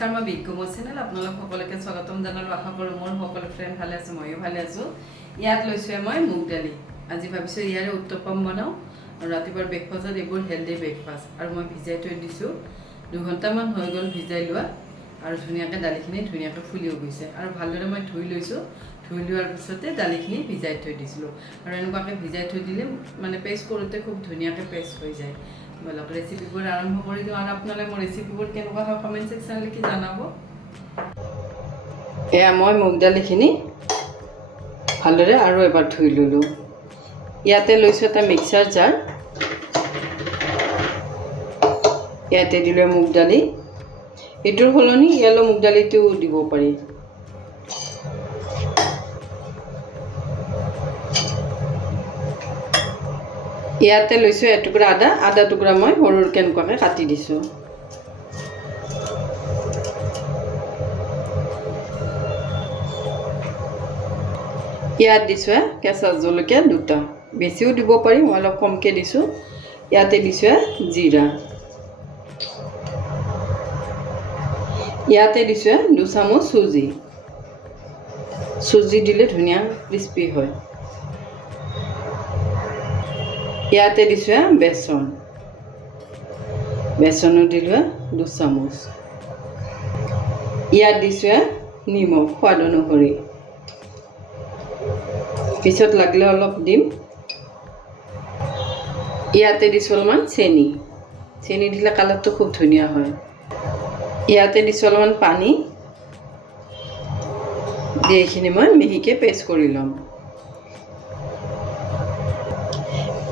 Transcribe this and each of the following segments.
নমস্কাৰ, মই বিজ্ঞ মোৰ চেনেল আপোনালোক সকলোকে স্বাগতম জনালোঁ। আশা কৰোঁ মোৰ সকলো ফ্ৰেণ্ড ভালে আছে, ময়ো ভালে আছোঁ। ইয়াত লৈছোঁ মই মুগ দালি। আজি ভাবিছোঁ ইয়াৰে উত্তপম বনাওঁ আৰু ৰাতিপুৱাৰ ব্ৰেকফাষ্টত এইবোৰ হেল্ডি ব্ৰেকফাষ্ট। আৰু মই ভিজাই থৈ দিছোঁ, 2 ঘণ্টামান হৈ গ'ল ভিজাই লোৱা। আৰু ধুনীয়াকৈ দালিখিনি ধুনীয়াকৈ ফুলিও গৈছে আৰু ভালদৰে মই ধুই লৈছোঁ। ধুই লোৱাৰ পিছতে দালিখিনি ভিজাই থৈ দিছিলোঁ আৰু এনেকুৱাকৈ ভিজাই থৈ দিলে মানে পেষ্ট কৰোঁতে খুব ধুনীয়াকৈ পেষ্ট হৈ যায়। বলক ৰেচিপিবোৰ আৰম্ভ কৰি দিওঁ আৰু আপোনালোকে মোৰ ৰেচিপিবোৰ কেনেকুৱা হয় কমেণ্ট ছেকশ্যনত লিখি জনাব। এয়া মই মুগ দালিখিনি ভালদৰে আৰু এবাৰ ধুই ল'লোঁ। ইয়াতে লৈছোঁ এটা মিক্সাৰ জাৰ, ইয়াতে দিলোঁ মুগ দালি। এইটোৰ সলনি ইয়ালৈ মুগ দালিটোও দিব পাৰি। ইয়াতে লৈছোঁ এটুকুৰা আদা টুকুৰা মই সৰুকৈ এনেকুৱাকৈ কাটি দিছোঁ। ইয়াত দিছোঁ কেঁচা জলকীয়া 2টা, বেছিও দিব পাৰি, মই অলপ কমকৈ দিছোঁ। ইয়াতে দিছোঁ জিৰা, ইয়াতে দিছোঁ 2 চামুচ চুজি দিলে ধুনীয়া ক্ৰিস্পি হয়। ইয়াতে দিছোঁ বেচনো দিলোঁ 2 চামুচ। ইয়াত দিছোঁ নিমখ সোৱাদ অনুসৰি, পিছত লাগিলে অলপ দিম। ইয়াতে দিছোঁ অলপমান চেনি দিলে কালাৰটো খুব ধুনীয়া হয়। ইয়াতে দিছোঁ অলপমান পানী দি এইখিনি মই মিহিকৈ পেষ্ট কৰি ল'ম।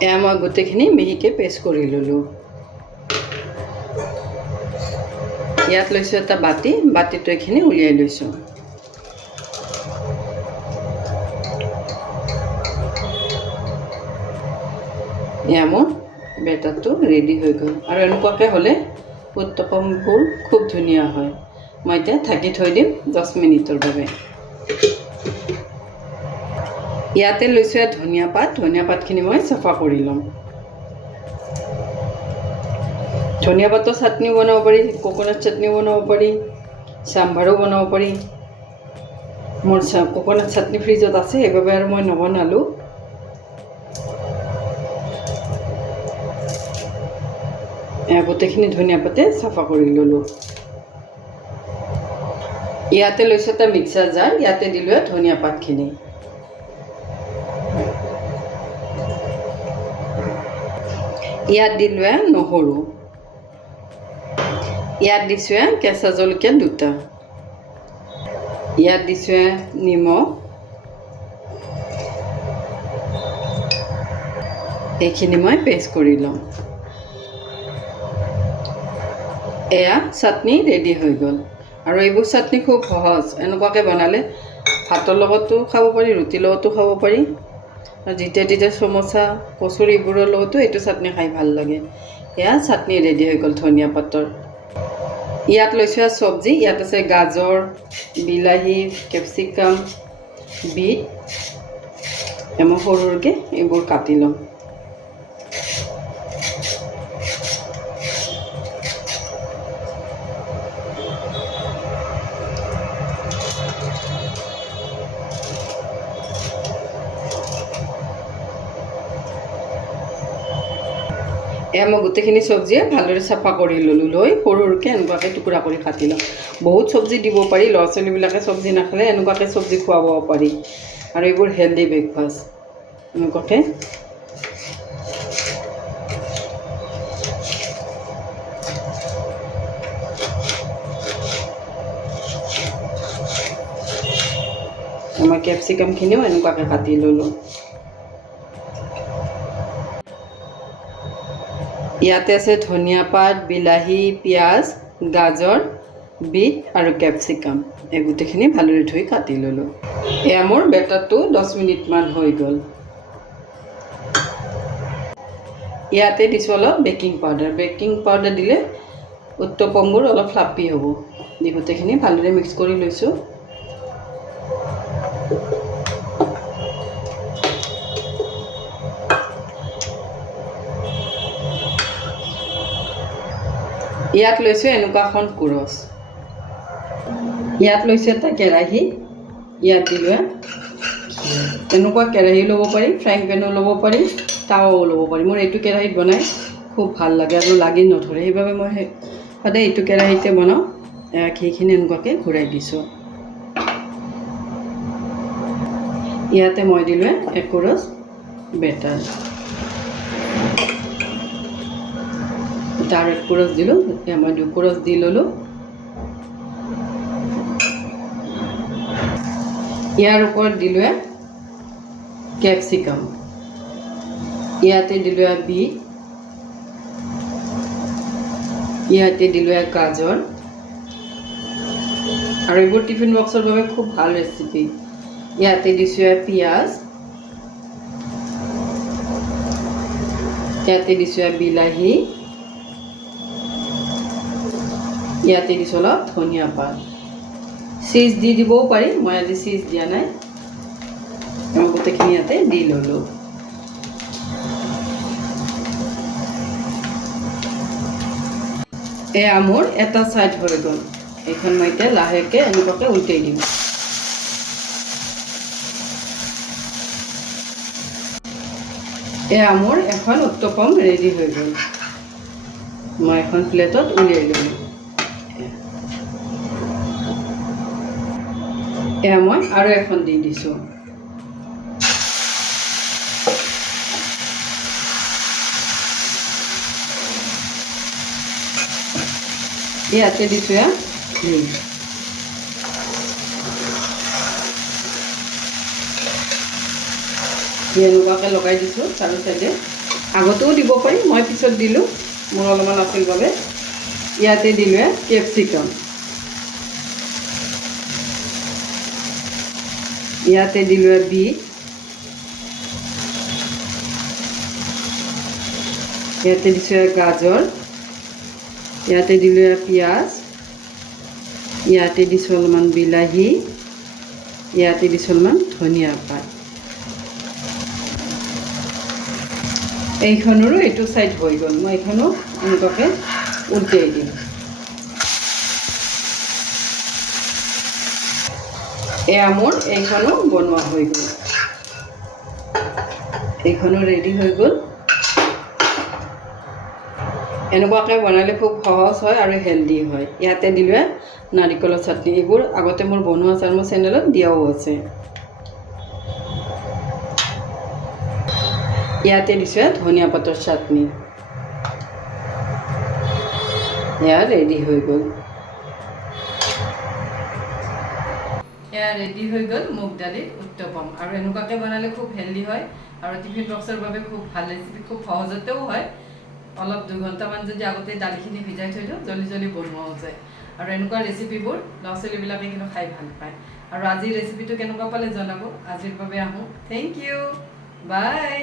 এয়া মই গোটেইখিনি মিহিকৈ পেষ্ট কৰি ল'লোঁ। ইয়াত লৈছোঁ এটা বাতিটো এইখিনি উলিয়াই লৈছোঁ। এয়া মোৰ বেটাৰটো ৰেডি হৈ গ'ল আৰু এনেকুৱাকৈ হ'লে উত্তপমবোৰ খুব ধুনীয়া হয়। মই এতিয়া ঢাকি থৈ দিম 10 মিনিটৰ বাবে। ইয়াতে লৈছোঁ ধনিয়া পাতখিনি মই চাফা কৰি ল'ম। ধনিয়া পাতৰ চাটনিও বনাব পাৰি, কোকোনাট চাটনিও বনাব পাৰি, চাম্বাৰো বনাব পাৰি। মোৰ কোকোনাট চাটনি ফ্ৰিজত আছে, সেইবাবে আৰু মই নবনালোঁ। গোটেইখিনি ধনিয়া পাতে চাফা কৰি ল'লোঁ। ইয়াতে লৈছোঁ এটা মিক্সাৰ জাৰ, ইয়াতে দিলোঁ ধনিয়া পাতখিনি। ইয়াত দিলোঁ নহৰু, ইয়াত দিছোঁ কেঁচা জলকীয়া 2টা, ইয়াত দিছোঁ নিমখ। এইখিনি মই পেষ্ট কৰি ল'ম। এয়া চাটনি ৰেডি হৈ গ'ল আৰু এইবোৰ চাটনি খুব সহজ। এনেকুৱাকৈ বনালে ভাতৰ লগতো খাব পাৰি, ৰুটিৰ লগতো খাব পাৰি আৰু যেতিয়া সমোচা কচুৰি এইবোৰৰ লগতো এইটো চাটনি খাই ভাল লাগে। এয়া চাটনি ৰেডি হৈ গ'ল ধনিয়া পাতৰ। ইয়াত লৈছোঁ চব্জি, ইয়াত আছে গাজৰ, বিলাহী, কেপচিকাম, বিট। মই সৰুকৈ এইবোৰ কাটি ল'ম। এয়া মই গোটেইখিনি চব্জিয়ে ভালদৰে চাফা কৰি ল'লোঁ, লৈ সৰুকৈ এনেকুৱাকৈ টুকুৰা কৰি কাটি ল'ম। বহুত চব্জি দিব পাৰি, ল'ৰা ছোৱালীবিলাকে চব্জি নাখালে এনেকুৱাকৈ চব্জি খুৱাব পাৰি আৰু এইবোৰ হেল্ডি ব্ৰেকফাষ্ট। এনেকুৱাকৈ মই কেপচিকামখিনিও এনেকুৱাকৈ কাটি ল'লোঁ। ইয়াতে আছে ধনিয়া পাত, বিলাহী, পিঁয়াজ, গাজৰ, বিট আৰু কেপচিকাম। এই গোটেইখিনি ভালদৰে ধুই কাটি ল'লোঁ। এয়া মোৰ বেটাৰটো 10 মিনিটমান হৈ গ'ল। ইয়াতে দিছোঁ অলপ বেকিং পাউডাৰ দিলে উত্তপমবোৰ অলপ ফ্লাফি হ'ব। দি গোটেইখিনি ভালদৰে মিক্স কৰি লৈছোঁ। ইয়াত লৈছোঁ এনেকুৱা এখন কুৰচ, ইয়াত লৈছোঁ এটা কেৰাহী, ইয়াত দিলোঁ এনেকুৱা কেৰাহী ল'ব পাৰি, ফ্ৰাইং পেনো ল'ব পাৰি, টাৱাও ল'ব পাৰি। মোৰ এইটো কেৰাহীত বনাই খুব ভাল লাগে আৰু লাগি নধৰে, সেইবাবে মই সদায় এইটো কেৰাহীতে বনাওঁ। ঘিখিনি এনেকুৱাকৈ ঘূৰাই দিছোঁ। ইয়াতে মই দিলোঁ 1 কৰচ বেটাৰ, তাৰ 1 কৰচ দিলোঁ, এতিয়া মই 2 কৰচ দি ল'লোঁ। ইয়াৰ ওপৰত দিলোঁ কেপচিকাম, ইয়াতে দিলোঁ বিট, ইয়াতে দিলোঁ গাজৰ। আৰু এইবোৰ টিফিন বক্সৰ বাবে খুব ভাল ৰেচিপি। ইয়াতে দিছোঁ পিঁয়াজ, ইয়াতে দিছোঁ বিলাহী, ইয়াতে দিছোঁ অলপ ধনিয়া পাত। চিজ দি দিবও পাৰি, মই আজি চিজ দিয়া নাই। মই গোটেইখিনি ইয়াতে দি ল'লোঁ। এয়া মোৰ এটা ছাইড হৈ গ'ল। এইখন মই এতিয়া লাহেকৈ এনেকুৱাকৈ উল্টাই দিম। এয়া মোৰ এখন উত্তপম ৰেডি হৈ গ'ল। মই এখন প্লেটত উলিয়াই ল'লোঁ। এয়া মই আৰু এখন দি দিছোঁ। ইয়াতে দিছোঁ ঘি। এনেকুৱাকৈ লগাই দিছোঁ চাৰু চাইডে। আগতেও দিব পাৰি, মই পিছত দিলোঁ, মোৰ অলপমান আছিল বাবে। ইয়াতে দিলোঁ কেপচিকাম, ইয়াতে দিলোঁ বিট, ইয়াতে দিছোঁ গাজৰ, ইয়াতে দিলোঁ পিঁয়াজ, ইয়াতে দিছোঁ অলপমান বিলাহী, ইয়াতে দিছোঁ অলপমান ধনিয়া পাত। এইখনৰো এইটো ছাইড হৈ গ'ল। মই এইখনো এনেকুৱাকৈ উল্টাই দিম। এয়া মোৰ এইখনো বনোৱা হৈ গ'ল। এইখনো ৰেডি হৈ গ'ল। এনেকুৱাকৈ বনালে খুব সহজ হয় আৰু হেল্ডি হয়। ইয়াতে দিলোঁ নাৰিকলৰ চাটনি। এইবোৰ আগতে মোৰ বনোৱা আছে আৰু মোৰ চেনেলত দিয়াও আছে। ইয়াতে দিছোঁ ধনিয়া পাতৰ চাটনি। এয়া ৰেডি হৈ গ'ল। এয়া ৰেডি হৈ গ'ল মুগ দালিৰ উত্তপম। আৰু এনেকুৱাকৈ বনালে খুব হেল্ডি হয় আৰু টিফিন বক্সৰ বাবে খুব ভাল ৰেচিপি, খুব সহজতেও হয়। অলপ 2 ঘণ্টামান যদি আগতে দালিখিনি ভিজাই থৈ দিওঁ, জল্দি জল্দি বনোৱাও যায়। আৰু এনেকুৱা ৰেচিপিবোৰ ল'ৰা ছোৱালীবিলাকে কিন্তু খাই ভাল পায়। আৰু আজিৰ ৰেচিপিটো কেনেকুৱা পালে জনাব। আজিৰ বাবে আহোঁ। থেংক ইউ, বাই।